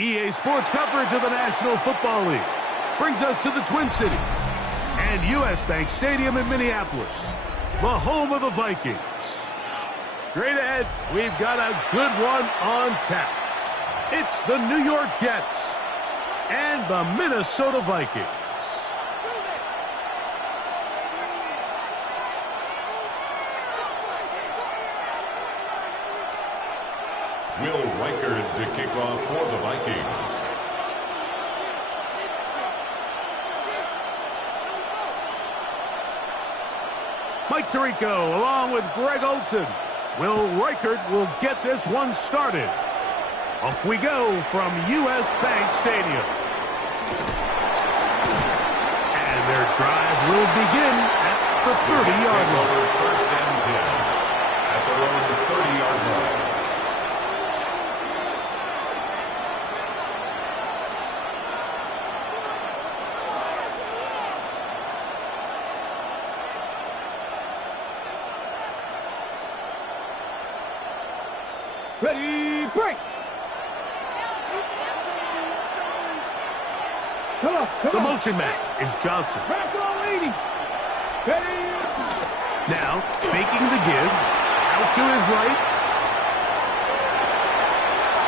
EA Sports coverage of the National Football League brings us to the Twin Cities and U.S. Bank Stadium in Minneapolis, the home of the Vikings. Straight ahead, we've got a good one on tap. It's the New York Jets and the Minnesota Vikings. Will Reichard to kick off for the Vikings. Mike Tirico along with Greg Olsen. Will Reichard will get this one started. Off we go from U.S. Bank Stadium. And their drive will begin at the 30-yard line. First and 10 at their own 30-yard line. Ready, break! Come on. The motion man is Johnson. Press on leading. Ready. Now, faking the give. Out to his right.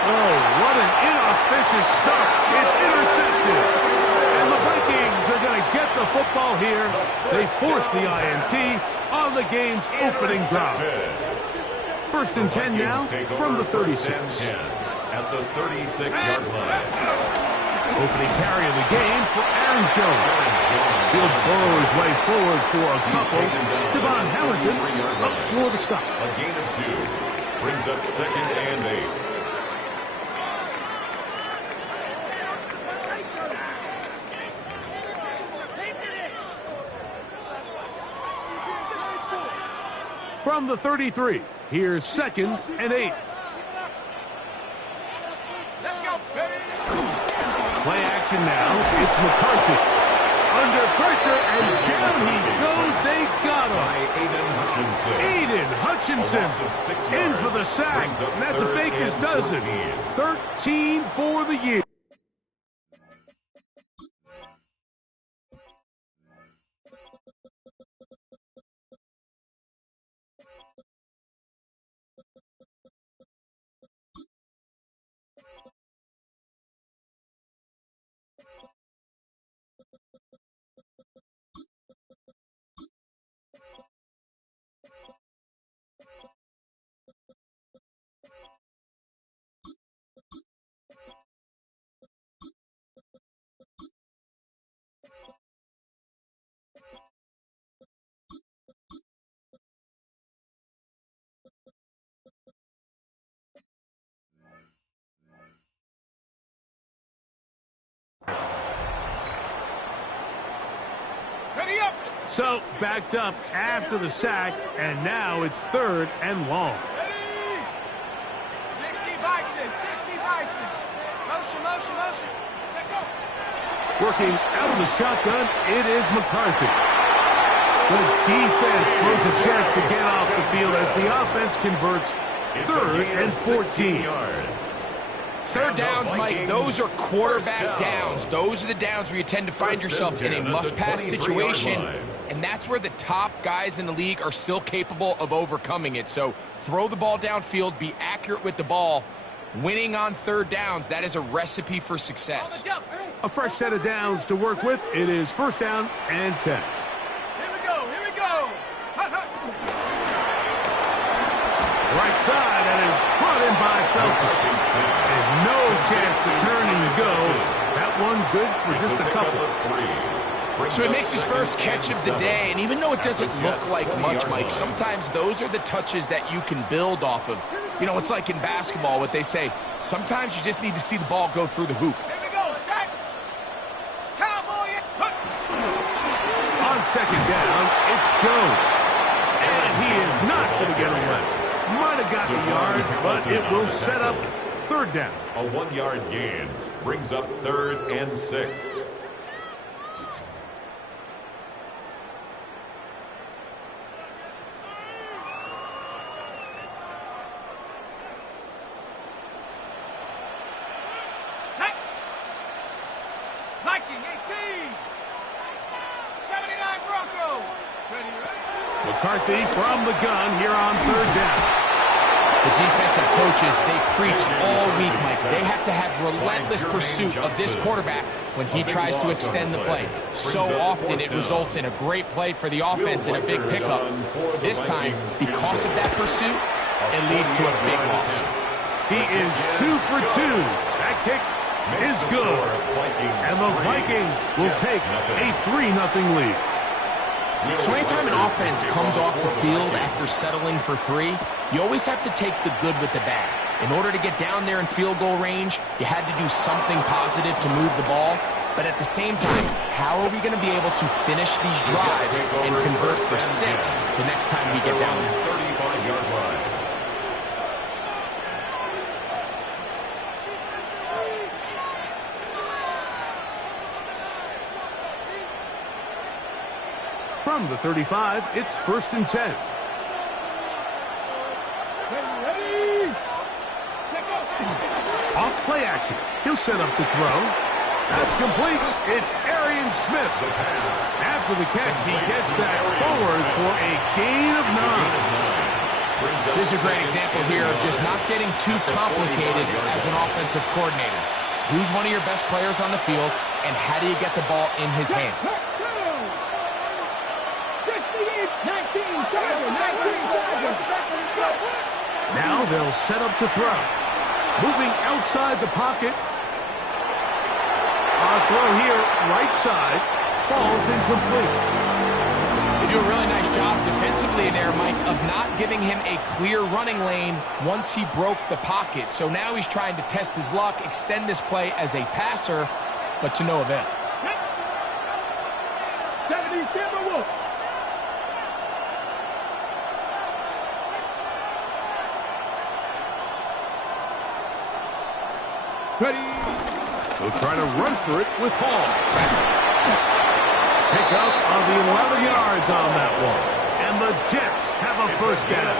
Oh, what an inauspicious start. It's intercepted. And the Vikings are going to get the football here. They force the INT on the game's opening drive. First and 10 now from the 36. At the 36-yard line. Opening carry of the game for Aaron Jones. He'll burrow his way forward for a couple. Devon Hamilton up for the stop. A gain of 2. Brings up 2nd and 8. From the 33, here's 2nd and 8. Play action now. It's McCarthy. Under pressure, and down he goes. They got him. Aiden Hutchinson in for the sack. And that's a baker's dozen. 13 for the year. So, backed up after the sack, and now it's 3rd and long. 60 Bison. Motion. Working out of the shotgun, it is McCarthy. The defense blows a chance to get off the field as the offense converts 3rd and 14. Third downs, Mike, those are quarterback downs. Those are the downs where you tend to find yourself in a must-pass situation, and that's where the top guys in the league are still capable of overcoming it. So throw the ball downfield, be accurate with the ball. Winning on third downs, that is a recipe for success. A fresh set of downs to work with. It is 1st down and 10. Here we go. Right side, and is brought in by Felton. And no chance to turn and go. That one good for just a couple. So he makes his first catch of the day, and even though it doesn't look like much, Mike, sometimes those are the touches that you can build off of. You know, it's like in basketball, what they say, sometimes you just need to see the ball go through the hoop. Here we go, sack. Cowboy. On 2nd down, it's Jones. And he is not going to get away. Might have got the yard, but it will set up 3rd down. A 1-yard gain brings up 3rd and 6. Take Viking 18. 79 Broncos. Ready, ready. McCarthy from the gun here on third down. The defensive coaches, they preach all week, Mike. They have to have relentless pursuit of this quarterback when he tries to extend the play. So often it results in a great play for the offense and a big pickup. This time, because of that pursuit, it leads to a big loss. He is 2 for 2. That kick is good. And the Vikings will take a 3-0 lead. So anytime an offense comes off the field after settling for 3, you always have to take the good with the bad. In order to get down there in field goal range, you had to do something positive to move the ball. But at the same time, how are we going to be able to finish these drives and convert for 6 the next time we get down there? 35-yard line. From the 35, it's 1st and 10. Ready. Let go. Off play action. He'll set up to throw. That's complete. It's Arian Smith. After the catch, he gets that forward for a gain of 9. This is a great example here of just not getting too complicated as an offensive coordinator. Who's one of your best players on the field, and how do you get the ball in his hands? 19 Chargers. Now they'll set up to throw. Moving outside the pocket. Our throw here, right side, falls incomplete. They do a really nice job defensively in there, Mike, of not giving him a clear running lane once he broke the pocket. So now he's trying to test his luck, extend this play as a passer, but to no avail. 70 Timberwolves. Ready. They'll try to run for it with Hall. Pick up on the 11 yards on that one. And the Jets have a first down.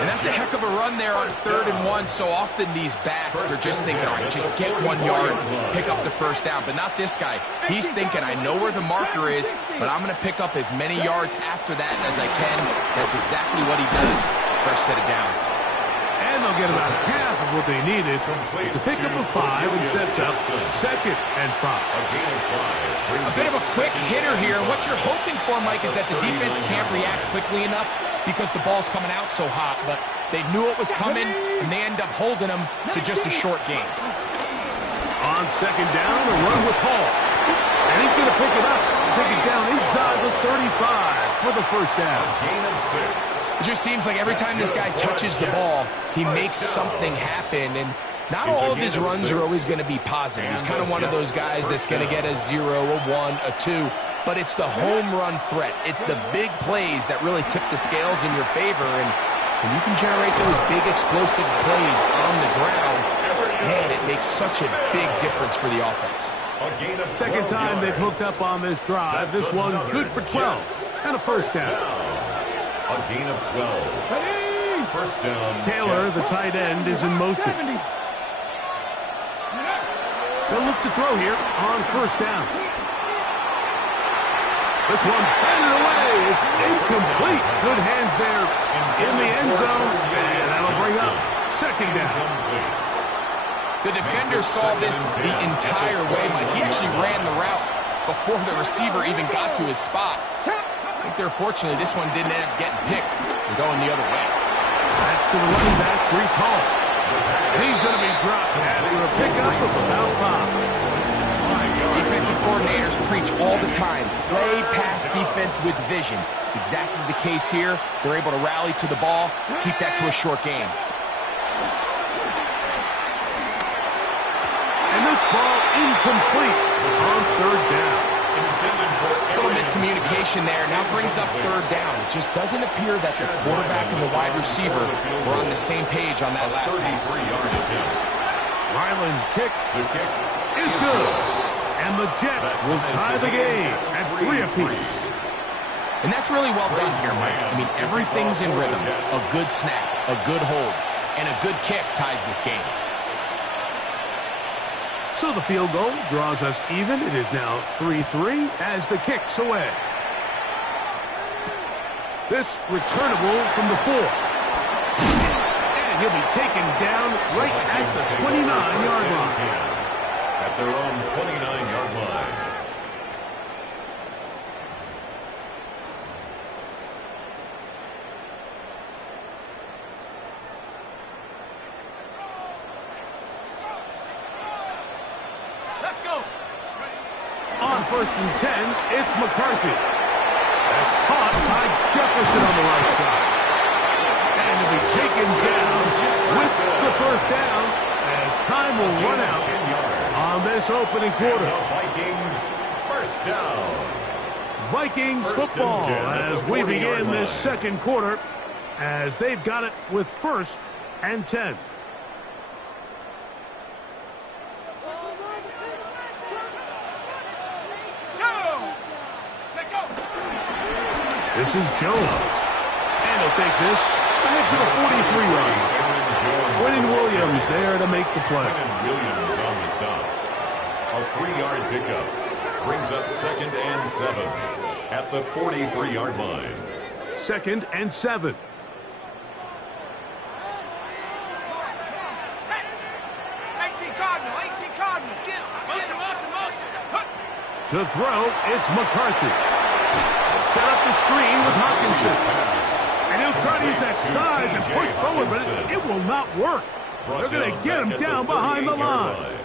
And that's a heck of a run there on 3rd and 1. So often these backs, they're just thinking, all right, just get 1 yard, pick up the first down. But not this guy. He's thinking, I know where the marker is, but I'm going to pick up as many yards after that as I can. That's exactly what he does. First set of downs. And they'll get about half of what they needed. It's a pickup of 5 and sets up 2nd and 5. A bit of a quick hitter here. What you're hoping for, Mike, is that the defense can't react quickly enough because the ball's coming out so hot. But they knew it was coming, and they end up holding them to just a short game. On 2nd down, a run with Hall. And he's going to pick it up. Take it down inside the 35 for the first down. Gain of 6. It just seems like every time this guy touches the ball, he makes something happen. And not all of his runs are always going to be positive. He's kind of one of those guys that's going to get a 0, a 1, a 2. But it's the home run threat. It's the big plays that really tip the scales in your favor. And when you can generate those big explosive plays on the ground, man, it makes such a big difference for the offense. Second time they've hooked up on this drive. This one good for 12 and a first down. A gain of 12. First down. Taylor, the tight end, is in motion. They'll look to throw here on first down. This one batted away. It's incomplete. Good hands there in the end zone. And that'll bring up 2nd down. The defender saw this the entire way, Mike. He actually ran the route before the receiver even got to his spot. I think they're fortunately this one didn't end up getting picked and going the other way. That's to the running back, Breece Hall. And he's going to be dropped after a pickup of about 5. Defensive coordinators preach all the time. Play pass defense with vision. It's exactly the case here. They're able to rally to the ball, keep that to a short game. And this ball incomplete on 3rd down. A little miscommunication there. Now brings up 3rd down. It just doesn't appear that the quarterback and the wide receiver were on the same page on that last pass. Ryland's kick is good. And the Jets will tie the game at 3 apiece. And that's really well done here, Mike. I mean, everything's in rhythm. A good snap, a good hold, and a good kick ties this game. So the field goal draws us even. It is now 3-3 as the kick's away. This returnable from the 4. And he'll be taken down right at the 29-yard line. At their own 29-yard line. Let's go. On 1st and 10, it's McCarthy. That's caught by Jefferson on the right side. And to be taken down with the first down as time will run out on this opening quarter. Vikings first down. Vikings football as we begin this second quarter as they've got it with 1st and 10. This is Jones. And he'll take this ahead to the 43-yard line. Quinnen Williams there to make the play. Quinnen Williams on the stop. A 3-yard pickup brings up 2nd and 7 at the 43-yard line. 2nd and 7. To throw, it's McCarthy. Set up the screen with Hockenson. And he'll try to use that size and push forward, but it will not work. They're going to get him down behind the line.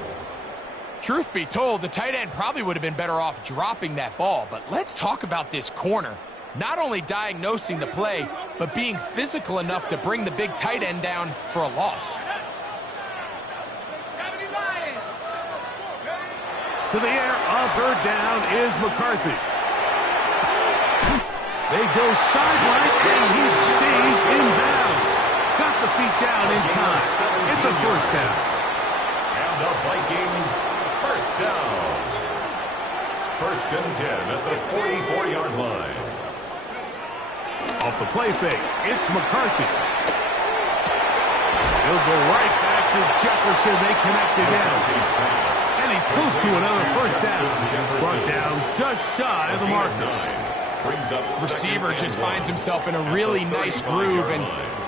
Truth be told, the tight end probably would have been better off dropping that ball. But let's talk about this corner. Not only diagnosing the play, but being physical enough to bring the big tight end down for a loss. To the air, on 3rd down is McCarthy. They go sideline, and he stays in bounds. Got the feet down in time. It's a first down. And the Vikings first down. 1st and 10 at the 44-yard line. Off the play fake, it's McCarthy. He'll go right back to Jefferson. They connect again. And he's close to another first down. Brought down just shy of the marker. Receiver just finds himself in a really nice groove, and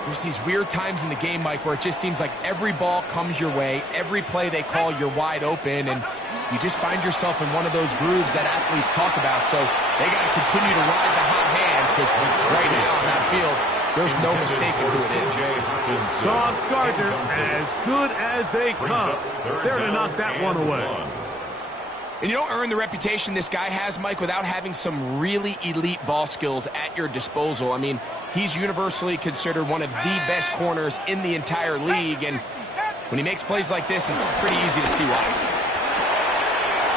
there's these weird times in the game, Mike, where it just seems like every ball comes your way, every play they call, you're wide open, and you just find yourself in one of those grooves that athletes talk about. So they got to continue to ride the hot hand, because right now on that field, there's no mistaking who it is. Sauce Gardner, as good as they come. There to knock that one away. And you don't earn the reputation this guy has, Mike, without having some really elite ball skills at your disposal. I mean, he's universally considered one of the best corners in the entire league, and when he makes plays like this, it's pretty easy to see why.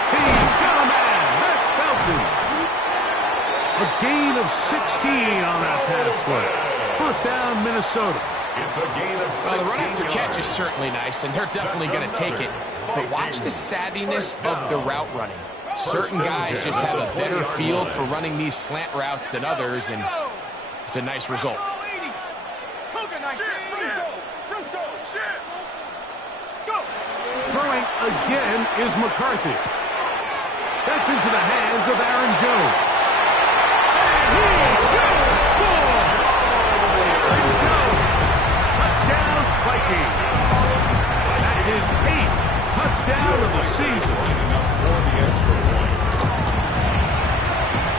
He's got a man. That's Felton. A gain of 16 on that pass play. 1st down, Minnesota. It's a gain of 16 well, the run after catch yards. is certainly nice, and they're definitely going to take it. But watch the savviness of the route running. Certain guys just have a better feel for running these slant routes than others, and it's a nice result. Throwing again is McCarthy. That's into the hands of Aaron Jones. And he will score! Aaron Jones, touchdown Vikings. That's his 8th touchdown of the season.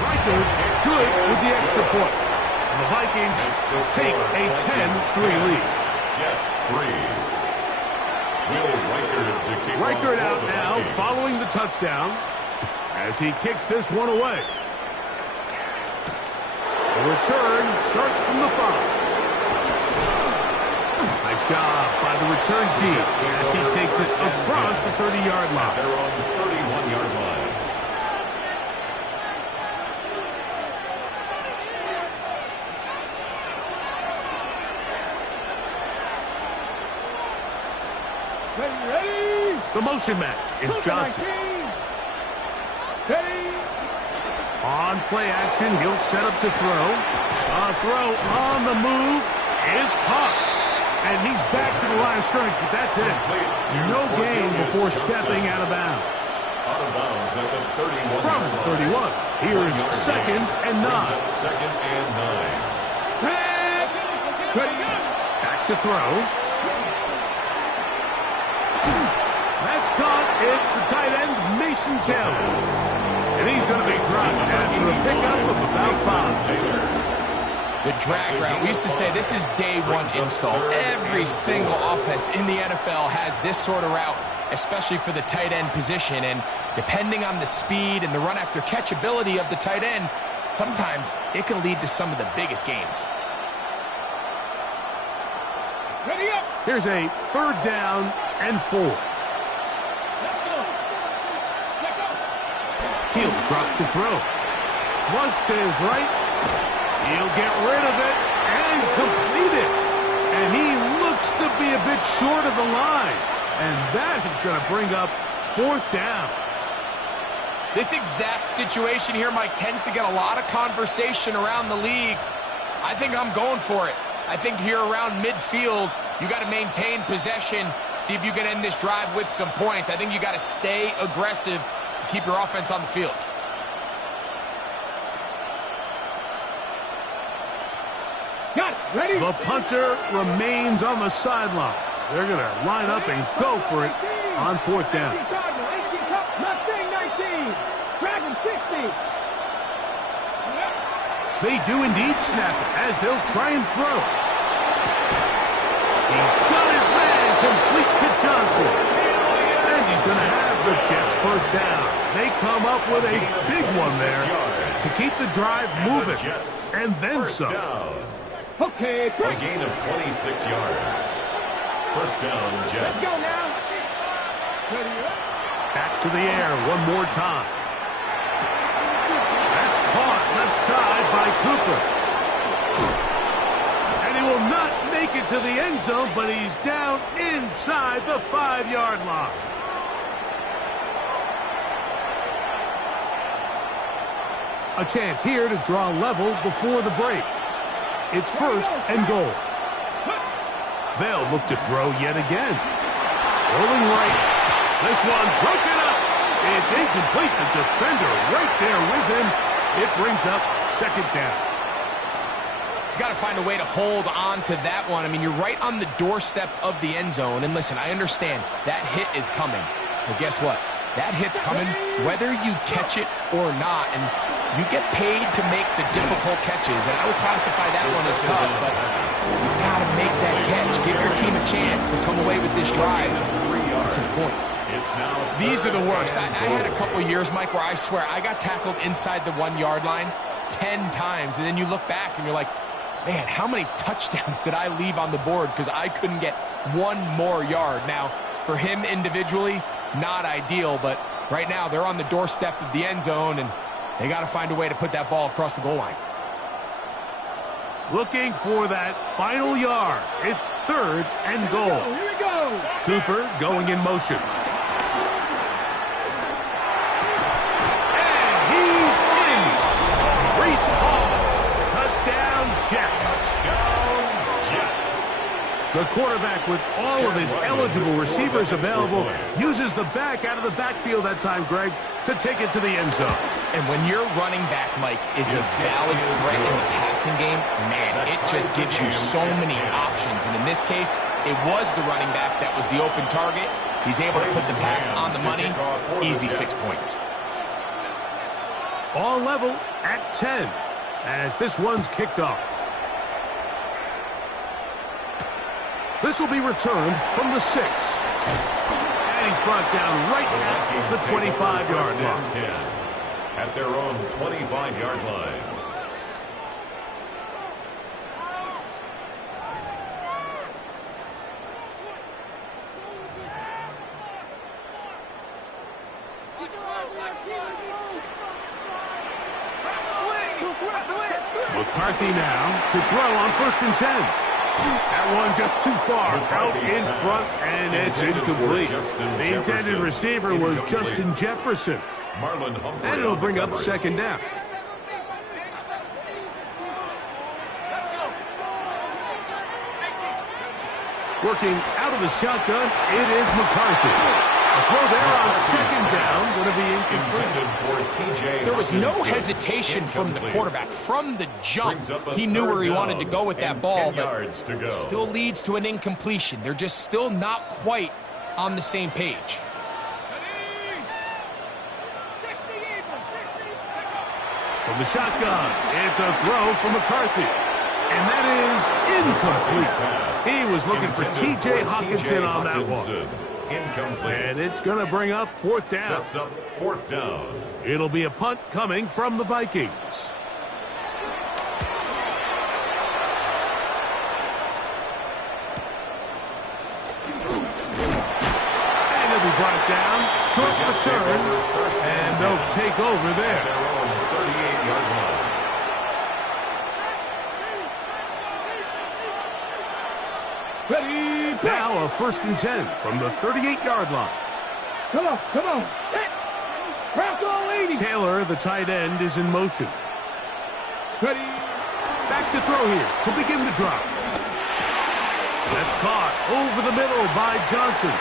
Reichard good with the extra point. The Vikings take a 10-3 lead. Jets 3. Reichard out now following the touchdown as he kicks this one away. The return starts from the 5. Nice job by the return team as he takes it across the 30-yard line. They're on the 31-yard line. Ready? The motion man is Johnson. Ready? On play action, he'll set up to throw. A throw on the move is caught. And he's back to the line of scrimmage, but that's it. No gain before stepping out of bounds. Out of bounds at the 31. From 31, here's second and 9. Second and 9. Back to throw. That's caught. It's the tight end, Mason Taylor. And he's going to be dropped after a pickup of about 5. The drag route. We used to say this is day one install. Every single offense in the NFL has this sort of route, especially for the tight end position. And depending on the speed and the run after catch ability of the tight end, sometimes it can lead to some of the biggest gains. Ready up. Here's a 3rd down and 4. He'll drop to throw. Flush to his right. He'll get rid of it and complete it. And he looks to be a bit short of the line. And that is going to bring up 4th down. This exact situation here, Mike, tends to get a lot of conversation around the league. I think I'm going for it. I think here around midfield, you got to maintain possession, see if you can end this drive with some points. I think you got to stay aggressive and keep your offense on the field. Got it. Ready? The punter remains on the sideline. They're going to line up and go for it on 4th down. Mustang 19. Dragon 60. They do indeed snap it as they'll try and throw. He's got his man complete to Johnson. And he's going to have the Jets 1st down. They come up with a big one there to keep the drive moving. And then some. Okay, A gain of 26 yards. 1st down, Jets. Let's go now. Ready up. Back to the air one more time. That's caught left side by Cooper. And he will not make it to the end zone, but he's down inside the 5-yard line. A chance here to draw level before the break. It's 1st and goal. They'll look to throw yet again. Rolling right. This one broken up. It's incomplete. The defender right there with him. It brings up 2nd down. He's got to find a way to hold on to that one. I mean, you're right on the doorstep of the end zone. And listen, I understand that hit is coming. But guess what? That hit's coming whether you catch it or not. And you get paid to make the difficult catches. And I would classify that one as tough. But you got to make that catch. Give your team a chance to come away with this drive and some points. These are the worst. I had a couple years, Mike, where I swear I got tackled inside the 1-yard line 10 times. And then you look back and you're like, man, how many touchdowns did I leave on the board because I couldn't get one more yard? Now, for him individually, not ideal, but right now they're on the doorstep of the end zone, and they got to find a way to put that ball across the goal line. Looking for that final yard. It's 3rd and goal. Here we go. Cooper going in motion. And he's in. Reese Hall. Touchdown, Jets. The quarterback, with all of his eligible receivers available, uses the back out of the backfield that time, Greg, to take it to the end zone. And when your running back, Mike, is a valid threat in the passing game, man, it just gives you so many options. And in this case, it was the running back that was the open target. He's able to put the pass on the money. Easy 6 points. All level at 10 as this one's kicked off. This will be returned from the 6. And he's brought down right at the 25-yard line. At their own 25-yard line. McCarthy now to throw on 1st and 10. That one just too far out in front, and it's incomplete. The intended receiver was Justin Jefferson. And it'll bring up 2nd down. Working out of the shotgun, it is McCarthy. A throw there on second down, going to be incomplete. There was no hesitation from the quarterback. From the jump, he knew where he wanted to go with that ball, but still leads to an incompletion. They're just still not quite on the same page. From the shotgun, it's a throw from McCarthy. And that is incomplete. He was looking for T.J. Hawkinson on that one. Incomplete. And it's going to bring up fourth down. Sets up fourth down. It'll be a punt coming from the Vikings. And it'll be brought down. Short return. And they'll take over there. Their own 38-yard line. Ready, play. Now a 1st and 10 from the 38-yard line. Come on, come on. Crack all 80. Taylor, the tight end, is in motion. Ready. Back to throw here to begin the drive. That's caught over the middle by Johnson.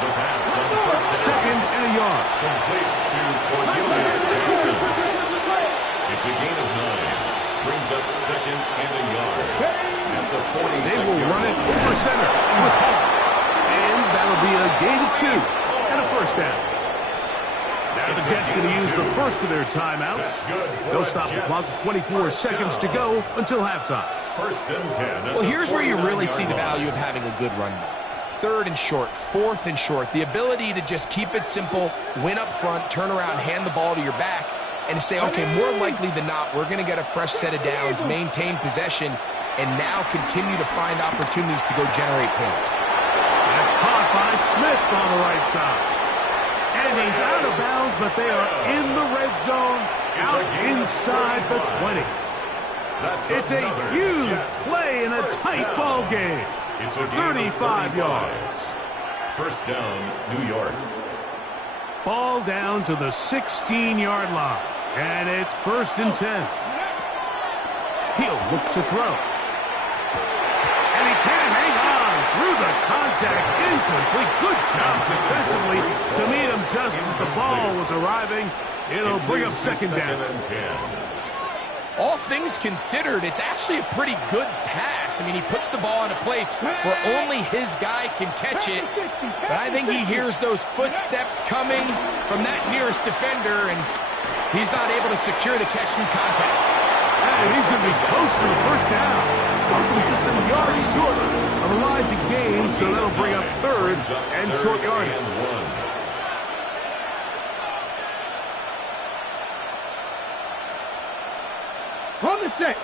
The pass on the first down. Second and a yard. Complete to Cornelius Jackson. It's a gain of 9. Brings up second and a yard. At the 46-yard They will run it over center with Hall. And that'll be a gain of 2 and a first down. Now the Jets going to use the first of their timeouts. That's good for They'll the stop the Jets. clock with 24 seconds to go until halftime. 1st and 10. at Well, the here's where you really see the 49-yard value of having a good run. 3rd and short, 4th and short. The ability to just keep it simple, win up front, turn around, hand the ball to your back, and to say, okay, more likely than not, we're going to get a fresh set of downs, maintain possession, and now continue to find opportunities to go generate points. That's caught by Smith on the right side. And he's out of bounds, but they are in the red zone, out inside the 20. That's It's a another huge Jets play in a first tight down. ball game. It's a gain of 35 yards. 1st down, New York. Ball down to the 16-yard line. And it's 1st and 10. He'll look to throw. And he can't hang on through the contact. Incomplete. Good job defensively to meet him just as the ball was arriving. It'll bring up second down. and 10. All things considered, it's actually a pretty good pass. I mean, he puts the ball in a place where only his guy can catch it. But I think he hears those footsteps coming from that nearest defender, and he's not able to secure the catch through contact. And he's going to be close to the first down. Probably just a yard short of a line to gain, so that'll bring up 3rd and short yardage. And 1. On the set.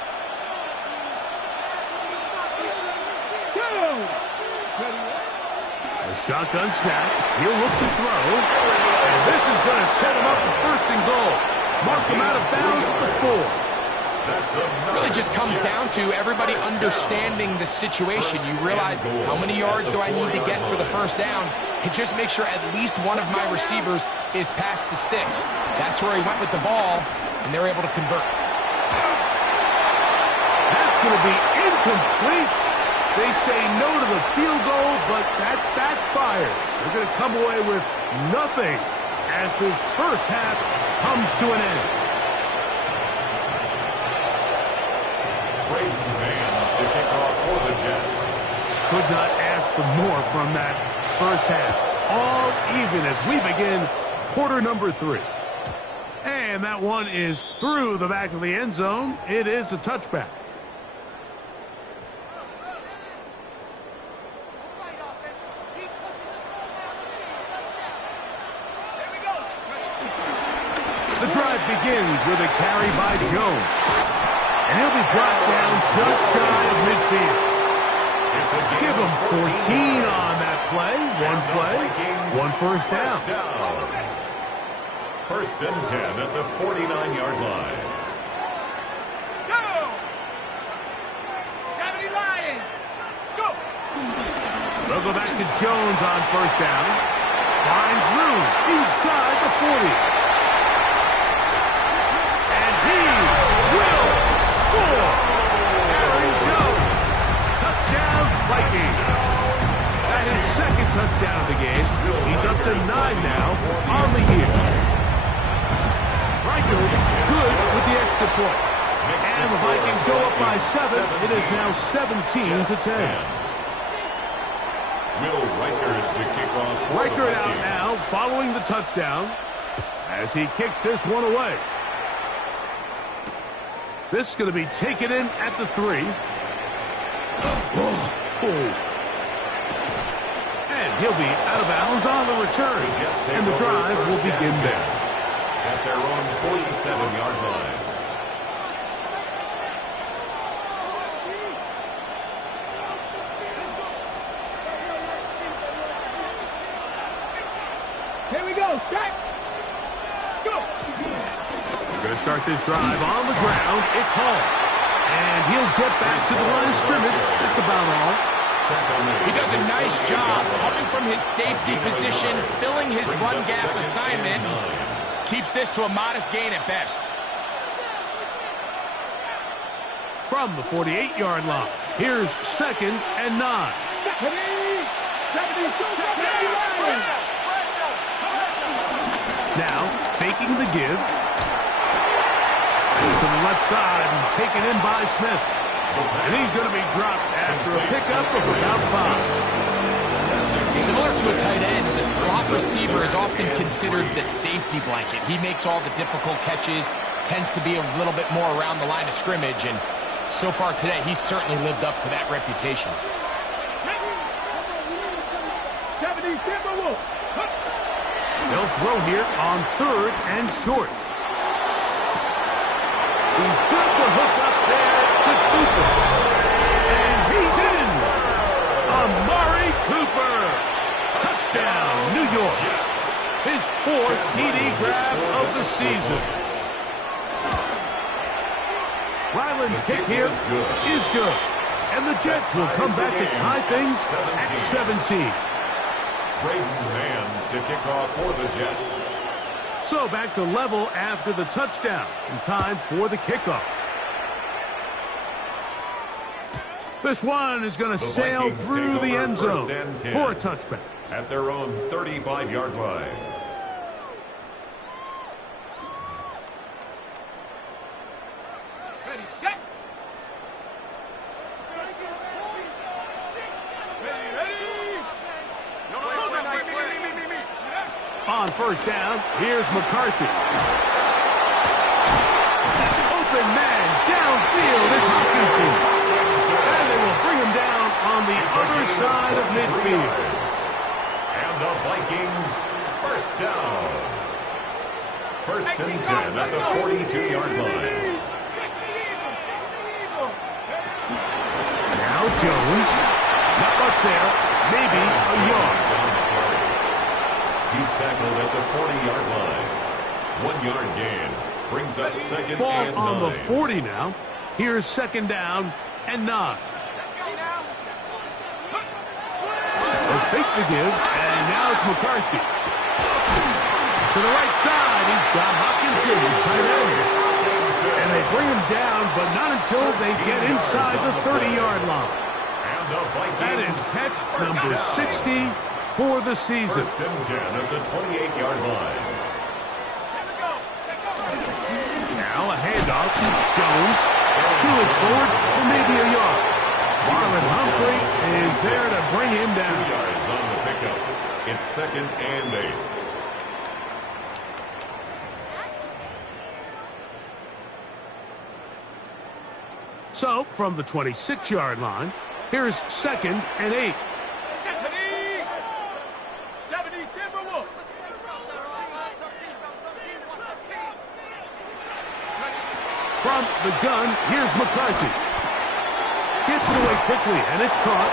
Go. A shotgun snap. He'll look to throw. And this is going to set him up for 1st and goal. Mark him out of bounds at the 4. It really just comes down to everybody understanding the situation. You realize how many yards do I need to get for the first down, and just make sure at least one of my receivers is past the sticks. That's where he went with the ball, and they're able to convert. That's going to be incomplete. They say no to the field goal, but that backfires. They're going to come away with nothing as this first half comes to an end. Braden Van to kick off for the Jets. Could not ask for more from that first half. All even as we begin quarter number 3. And that one is through the back of the end zone. It is a touchback. The drive begins with a carry by Jones. And he'll be brought down just shy of midfield. It's a gain Give him of 14 on that play. One play, one first down. 1st and 10 at the 49-yard line. Go. 70 Lions. Go. They'll go back to Jones on first down. Finds room inside the 40. And he will score. Aaron Jones. Touchdown, Vikings. touchdown of the game. He's up to 9 now on the year. Riker good with the extra point. And the Vikings go up by 7. It is now 17-10. Will Riker to kick off. Riker out now following the touchdown as he kicks this one away. This is going to be taken in at the 3. And he'll be out of bounds on the return. And the drive will begin there. At their own 47-yard line. Here we go. Strike. Go. We're going to start this drive on the ground. It's Hall. And he'll get back to the line of scrimmage. That's about all. He does a nice job coming from his safety position, filling his run gap assignment. Keeps this to a modest gain at best. From the 48-yard line, here's 2nd and 9. Now, faking the give. To the left side and taken in by Smith. And he's going to be dropped after a pickup of about 5. Similar to a tight end, the slot receiver is often considered the safety blanket. He makes all the difficult catches, tends to be a little bit more around the line of scrimmage, and so far today, he's certainly lived up to that reputation. They'll throw here on 3rd and short. He's good to hook up there to Cooper. And he's in! Amari Cooper! Touchdown, New York! His 4th TD grab of the season. Ryland's kick here is good. And the Jets will come back to tie things at 17. Braden Mann to kick off for the Jets. So back to level after the touchdown. In time for the kickoff. This one is going to sail through the end zone for a touchback. At their own 35-yard line. Ready, set. On 1st down, here's McCarthy. Open man downfield, it's Hockenson. And they will bring him down on the other side of midfield. And the Vikings first down. 1st and 10 at the 42-yard line. Now Jones. Not much there. Maybe a yard. He's tackled at the 40-yard line. 1-yard gain. Brings up 2nd Ball and 9. on the 40 now. Here's 2nd down and 9. They'll fake the give, and now it's McCarthy. To the right side, he's got Hockenson, his tight end. And they bring him down, but not until they get inside the 30-yard line. And the Vikings That is catch number 60 for the season. 1st and 10 at the 28-yard line. Now a handoff to Jones. He looks forward for maybe a yard. Marlon Humphrey is there to bring him 2 down. yards on the pickup. It's 2nd and 8. So, from the 26-yard line, here's 2nd and 8. From the gun, here's McCarthy. Gets it away quickly, and it's caught.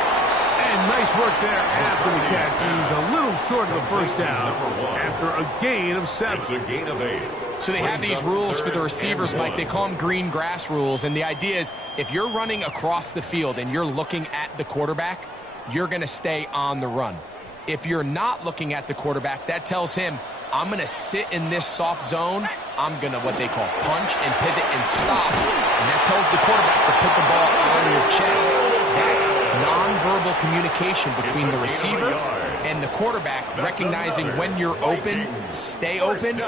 And nice work there after the catch. He's a little short of the 1st down after a gain of 7. It's a gain of 8. So they have these rules for the receivers, Mike. They call them green grass rules. And the idea is if you're running across the field and you're looking at the quarterback, you're going to stay on the run. If you're not looking at the quarterback, that tells him, I'm going to sit in this soft zone. I'm going to what they call punch and pivot and stop. And that tells the quarterback to put the ball on your chest. That nonverbal communication between the receiver and the quarterback, recognizing when you're open, stay open.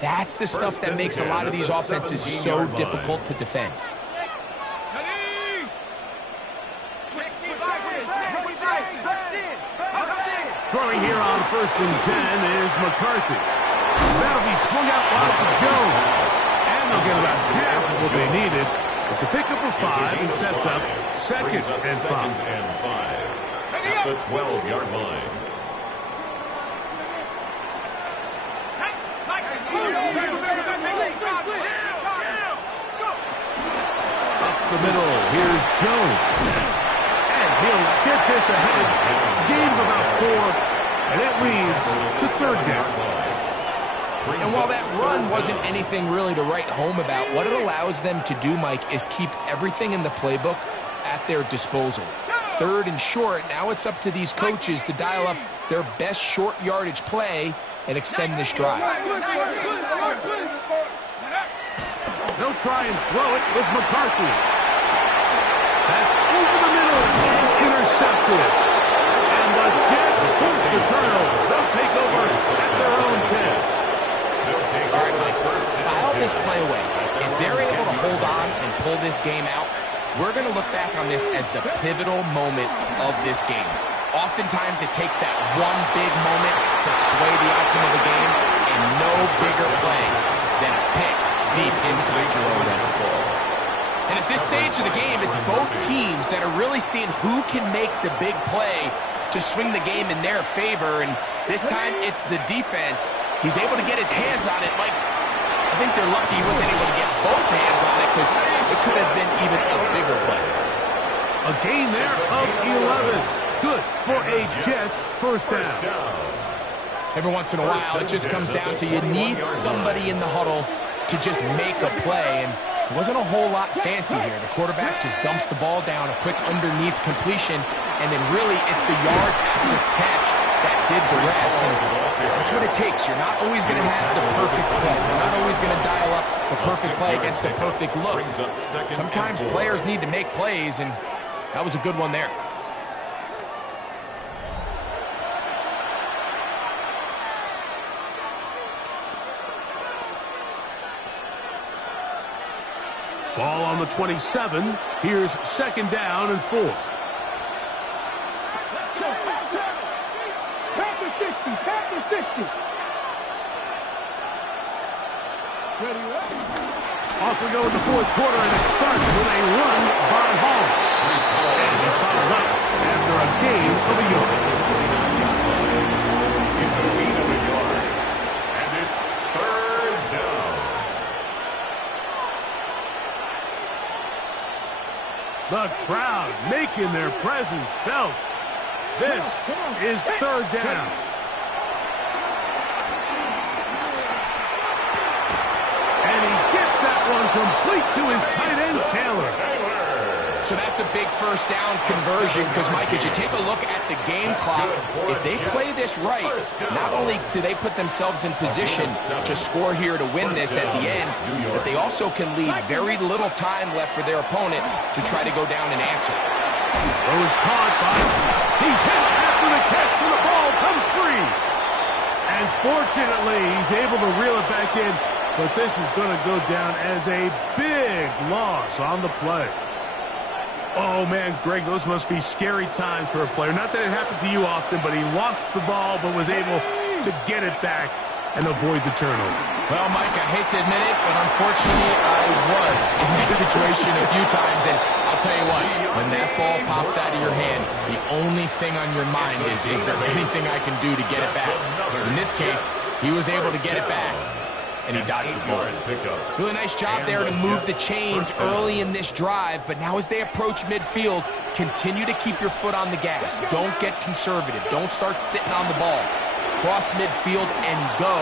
That's the stuff that makes a lot of these offenses so difficult to defend. Throwing here on 1st and 10 is McCarthy. That'll be swung out wide to Jones. And they'll get about half of what they needed. It's a pickup of 5 and sets up 2nd and 5. At the 12-yard line. Up the middle, here's Jones. And he'll get this ahead. Gain of about 4, and it leads to 3rd down. And while that run wasn't anything really to write home about, what it allows them to do, Mike, is keep everything in the playbook at their disposal. 3rd and short, now it's up to these coaches to dial up their best short yardage play and extend this drive. They'll try and throw it with McCarthy. That's over the middle and intercepted. And the Jets force the turnover. They'll take over at their own 10. All right, Mike, file this play away. If they're able to hold on and pull this game out, we're going to look back on this as the pivotal moment of this game. Oftentimes, it takes that one big moment to sway the outcome of the game, and no bigger play than a pick deep inside your own red zone. And at this stage of the game, it's both teams that are really seeing who can make the big play to swing the game in their favor, and this time it's the defense. He's able to get his hands on it. Like, I think they're lucky he wasn't able to get both hands on it because it could have been even a bigger play. A gain there of 11. Good for a Jets 1st down. Every once in a while, it just comes down to you need somebody in the huddle to just make a play, and it wasn't a whole lot fancy here. The quarterback just dumps the ball down, a quick underneath completion, and then really it's the yards after the catch that did the rest. And that's what it takes. You're not always going to have the perfect play. You're not always going to dial up the perfect play against the perfect look. Sometimes players need to make plays, and that was a good one there. Ball on the 27. Here's 2nd down and 4. Off we go in the 4th quarter, and it starts with a run by Hall. And he's followed up after a gain of a yard. It's a gain of a yard. And it's 3rd down. The crowd making their presence felt. This is 3rd down. And he gets that one complete to his tight end, Taylor. So that's a big 1st down conversion because, Mike, as you take a look at the game clock, if they play this right, not only do they put themselves in position to score here to win this at the end, but they also can leave very little time left for their opponent to try to go down and answer. Throws caught by. He's hit after the catch, and the ball comes free. And fortunately, he's able to reel it back in, but this is going to go down as a big loss on the play. Oh, man, Greg, those must be scary times for a player. Not that it happened to you often, but he lost the ball but was able to get it back and avoid the turnover. Well, Mike, I hate to admit it, but unfortunately I was in that situation a few times, and I'll tell you what, when that ball pops out of your hand, the only thing on your mind is there anything I can do to get it back? In this case, he was able to get it back, and he dodged the ball. Really nice job there to move the chains early in this drive, but now as they approach midfield, continue to keep your foot on the gas. Don't get conservative. Don't start sitting on the ball. Cross midfield and go.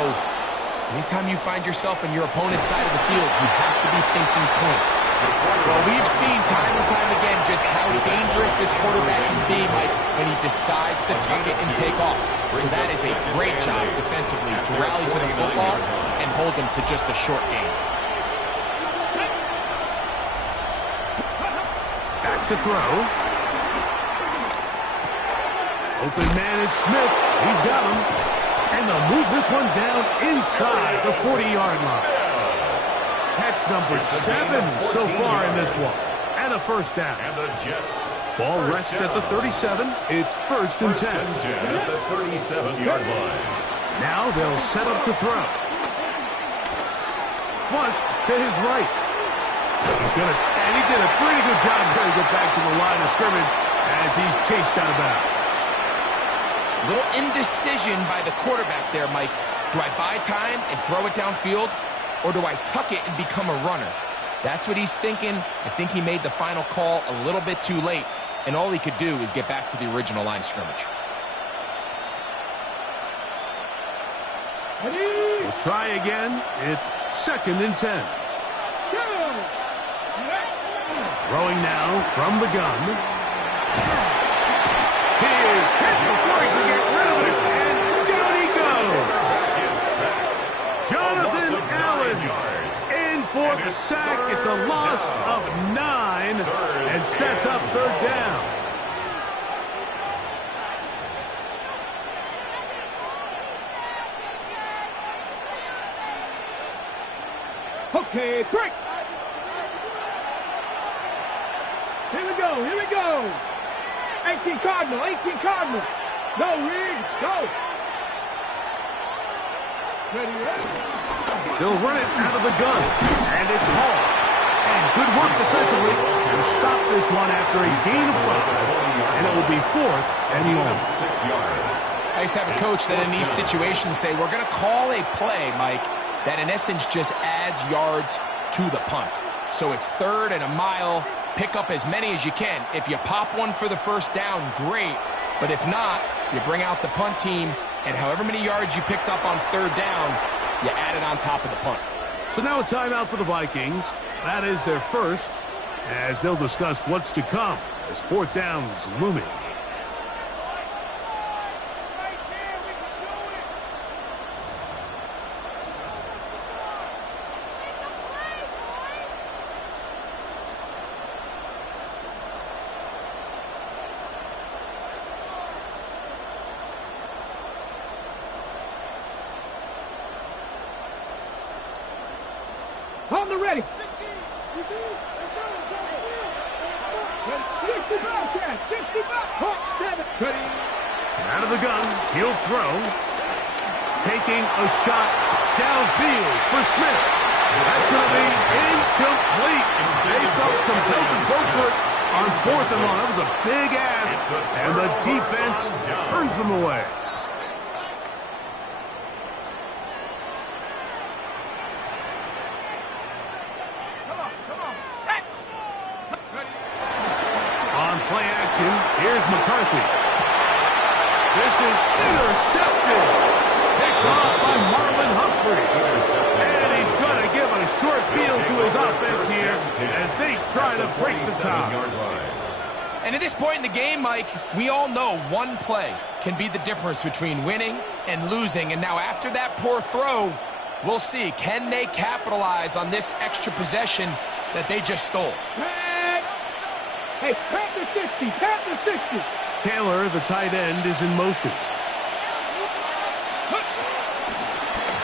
Anytime you find yourself on your opponent's side of the field, you have to be thinking points. Well, we've seen time and time again just how dangerous this quarterback can be, Mike, when he decides to tuck it and take off. So that is a great job defensively to rally to the football and hold them to just a short game. Back to throw. Open man is Smith. He's got him. And they'll move this one down inside the 40-yard line. Catch number 7 so far in this one. And a first down. And the Jets. Ball rests at the 37. It's first and 10. At the 37-yard line. Now they'll set up to throw. Flush to his right. And he did a pretty good job trying to get back to the line of scrimmage as he's chased out of bounds. Little indecision by the quarterback there, Mike. Do I buy time and throw it downfield, or do I tuck it and become a runner? That's what he's thinking. I think he made the final call a little bit too late, and all he could do is get back to the original line of scrimmage. We'll try again. It's second and 10. Throwing now from the gun. He is hit before he can get rid of it, and down he goes. Jonathan Allen in for the sack. It's a loss of 9 and sets up third down. Okay, quick. Here we go, here we go. 18 Cardinal, 18 Cardinal. Go, Reed, go. Ready, ready. They'll run it out of the gun, and it's Hall. And good work defensively to stop this one after a gain of 5. And it will be fourth and long. 6 yards. I used to have a coach that in these situations say, we're going to call a play, Mike, that in essence just adds yards to the punt. So it's third and a mile. Pick up as many as you can. If you pop one for the first down, great. But if not, you bring out the punt team, and however many yards you picked up on third down, you add it on top of the punt. So now a timeout for the Vikings. That is their first, as they'll discuss what's to come as fourth down is looming. On the ready. 60 Bobcats, 60 Bobcats. Ready. Out of the gun, he'll throw. Taking a shot downfield for Smith. That's going to be incomplete. They felt compelled to go for it on fourth and long. That was a big ask, and the defense turns them away. Play action. Here's McCarthy. This is intercepted. Picked off by Marlon Humphrey. And he's going to give a short field to his offense here as they try to break the tie. And at this point in the game, Mike, we all know one play can be the difference between winning and losing. And now after that poor throw, we'll see. Can they capitalize on this extra possession that they just stole? Hey, Panther 60, Panther 60. Taylor, the tight end, is in motion.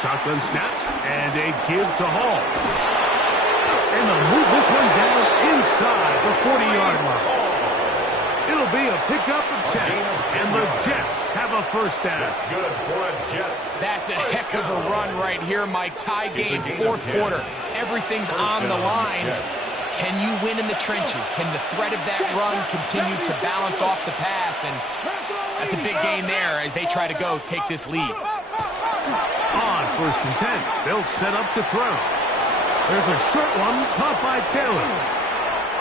Shotgun snap, and a give to Hall. And they'll move this one down inside the 40-yard line. It'll be a pickup of 10, and the Jets have a first down. That's good for a Jets. That's a heck of a run right here, Mike. Tie game, fourth quarter. Everything's on the line. Can you win in the trenches? Can the threat of that run continue to balance off the pass? And that's a big gain there as they try to go take this lead. On first and 10, they'll set up to throw. There's a short one caught by Taylor.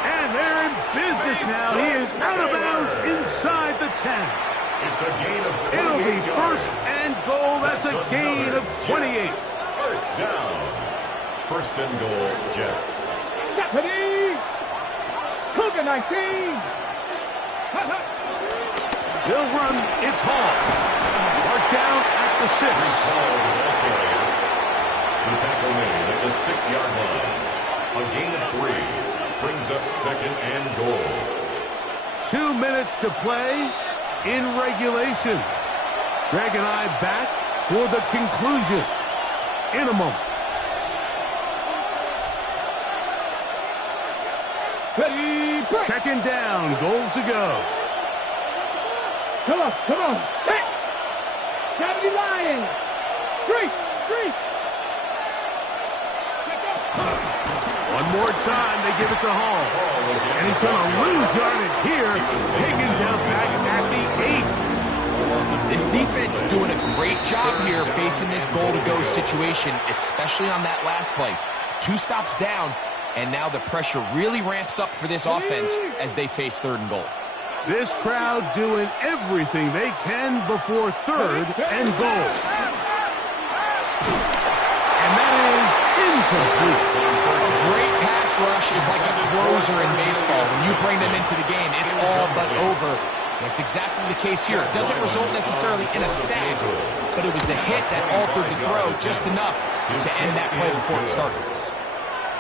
And they're in business now. He is out of bounds inside the 10. It's a gain of 28 It'll be first yards. and goal. That's a gain of 28. First down. First and goal, Jets. Ready. Cougar 19. They'll run. It's Hall. Marked down at the 6. The tackle made at the 6-yard line. A gain of 3 brings up second and goal. 2 minutes to play. in regulation. Greg and I back for the conclusion in a moment. Ready, break. Second down, goal to go. Come on, come on. Set. 70 Lions. Three. One more time, they give it to Hall. And he's going to lose yardage here. Taken down back at the 8. This defense is doing a great job here facing this goal-to-go situation, especially on that last play. 2 stops down, and now the pressure really ramps up for this offense as they face 3rd and goal. This crowd doing everything they can before 3rd and goal. And that is incomplete. A great pass rush is like a closer in baseball. When you bring them into the game, it's all but over. That's exactly the case here. It doesn't result necessarily in a sack, but it was the hit that altered the throw just enough to end that play before it started.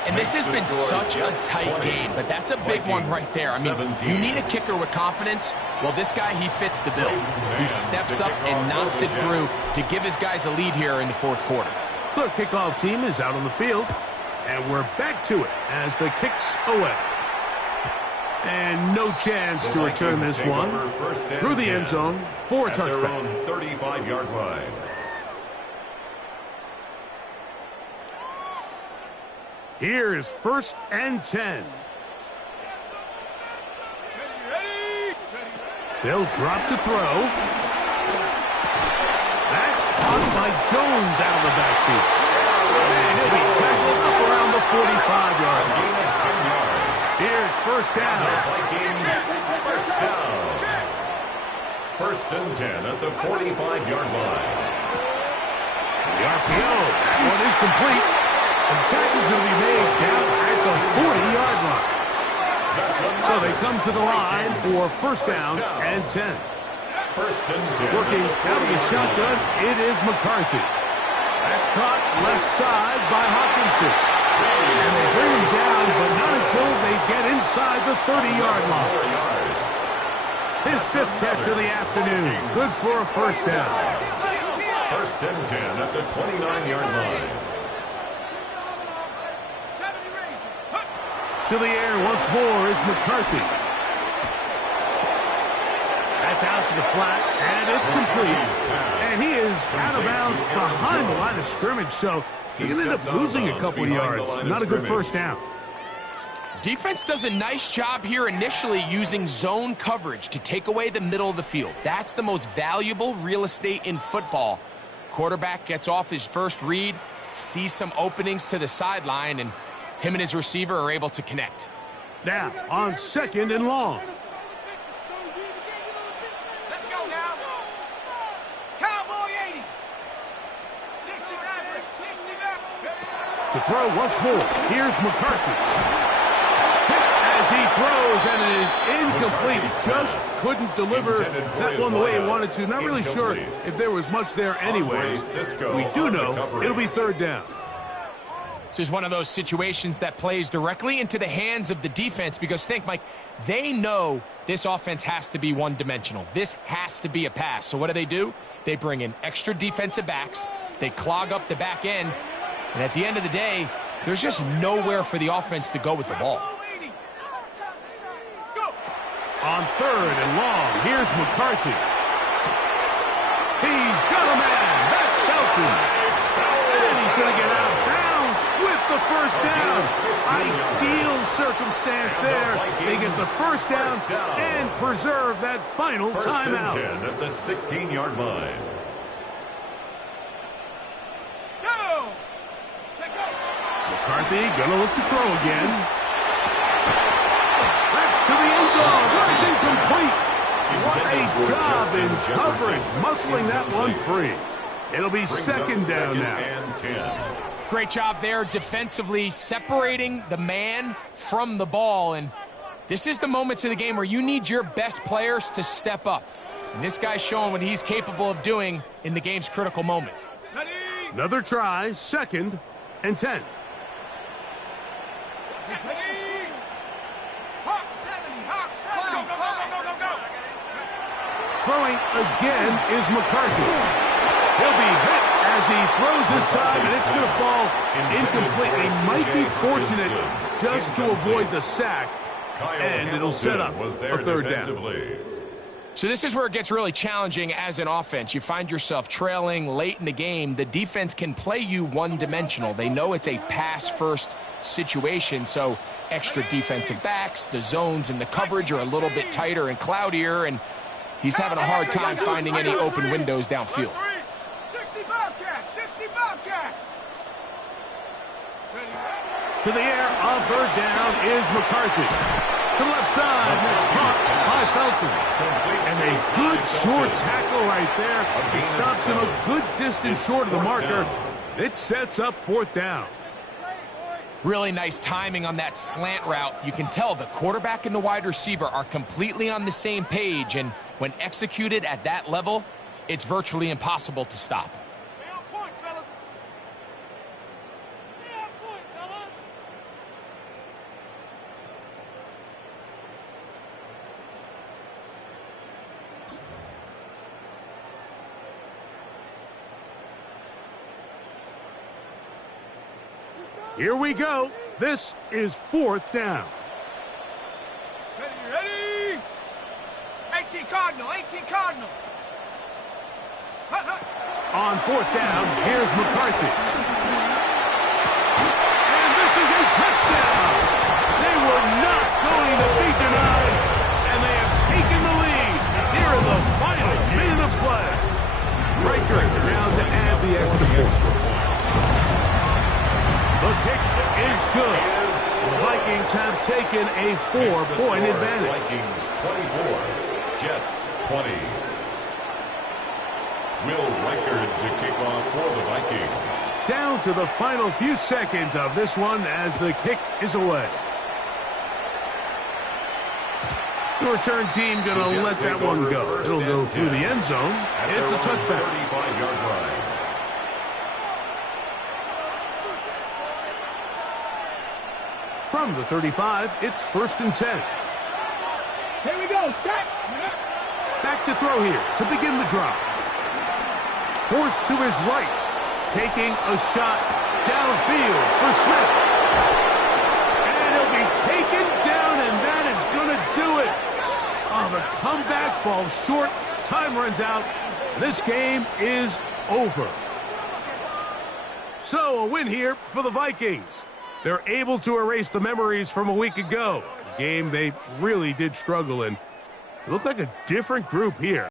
And this has been such a tight game, but that's a big one right there. I mean, you need a kicker with confidence. Well, this guy, he fits the bill. He steps up and knocks it through to give his guys a lead here in the 4th quarter. The kickoff team is out on the field, and we're back to it as the kick's away. And no chance to return this one through the end zone for a touchback. 35-yard line. Here is 1st and 10. They'll drop to throw. That's caught by Jones out of the backfield. And he'll be tackled up around the 45-yard line. Gain of 10 yards. Here's 1st down. Vikings, 1st down. 1st and 10 at the 45-yard line. The RPO. That one is complete. The tackle's going to be made down at the 40-yard line. So they come to the line for 1st down and 10. 1st and 10. Working out of the shotgun, it is McCarthy. That's caught left side by Hawkinson. And they bring him down, but not until they get inside the 30-yard line. His 5th catch of the afternoon. Good for a 1st down. 1st and 10 at the 29-yard line. To the air once more is McCarthy. That's out to the flat, and it's complete. And he is out of bounds behind the line of scrimmage, so he can end up losing a couple yards. Not a good 1st down. Defense does a nice job here initially using zone coverage to take away the middle of the field. That's the most valuable real estate in football. Quarterback gets off his first read, sees some openings to the sideline, and him and his receiver are able to connect. Now, on 2nd and long. Let's go now. Cowboy 80. 60 To throw once more, here's McCarthy. As he throws, and it is incomplete. Just couldn't deliver that one the way he wanted to. Not really sure if there was much there anyways. We do know it'll be 3rd down. This is one of those situations that plays directly into the hands of the defense because think, Mike, they know this offense has to be one-dimensional. This has to be a pass. So what do? They bring in extra defensive backs. They clog up the back end. And at the end of the day, there's just nowhere for the offense to go with the ball. On 3rd and long, here's McCarthy. He's got a man. That's Felton. And he's going to get out of bounds with the 1st down. Ideal circumstance there. They get the 1st down and preserve that final timeout. 1st and 10 at the 16-yard line. McCarthy gonna look to throw again. That's to the end zone. It's incomplete. What a job in coverage, muscling that one free. It'll be 2nd down now. And 10. Great job there defensively, separating the man from the ball. And this is the moments of the game where you need your best players to step up. And this guy's showing what he's capable of doing in the game's critical moment. Another try, 2nd and 10. Throwing again is McCarthy. He'll be hit as he throws this time, and it's going to fall incomplete. They might be fortunate just to avoid the sack, and it'll set up a third down. So this is where it gets really challenging as an offense. You find yourself trailing late in the game. The defense can play you one-dimensional. They know it's a pass-first situation, so extra defensive backs, the zones and the coverage are a little bit tighter and cloudier, and he's having a hard time finding any open windows downfield. 60 Bobcat, 60 Bobcat. To the air on third down is McCarthy. To the left side, that's caught by Felton. And a good short tackle right there. It stops him a good distance short of the marker. It sets up fourth down. Really nice timing on that slant route. You can tell the quarterback and the wide receiver are completely on the same page, and when executed at that level, it's virtually impossible to stop. Stay on point, fellas. Stay on point, fellas. Here we go. This is fourth down. Ready? 18 Cardinal, 18 Cardinals. Hut, hut. On fourth down, here's McCarthy. And this is a touchdown. They were not going to be denied, and they have taken the lead here in the final minute of play. Riker now to add the extra point. The kick is good. The Vikings have taken a 4-point advantage. Vikings 24, Jets 20. Will Riker to kick off for the Vikings. Down to the final few seconds of this one as the kick is away. The return team going to let that one go. It'll go through the end zone. It's a touchback. 35-yard line. From the 35, it's 1st and 10. Here we go, stop. Back to throw here to begin the drive. Forced to his right, taking a shot downfield for Smith. And he'll be taken down, and that is going to do it. Oh, the comeback falls short. Time runs out. This game is over. So, a win here for the Vikings. They're able to erase the memories from a week ago. A game they really did struggle in. It looked like a different group here.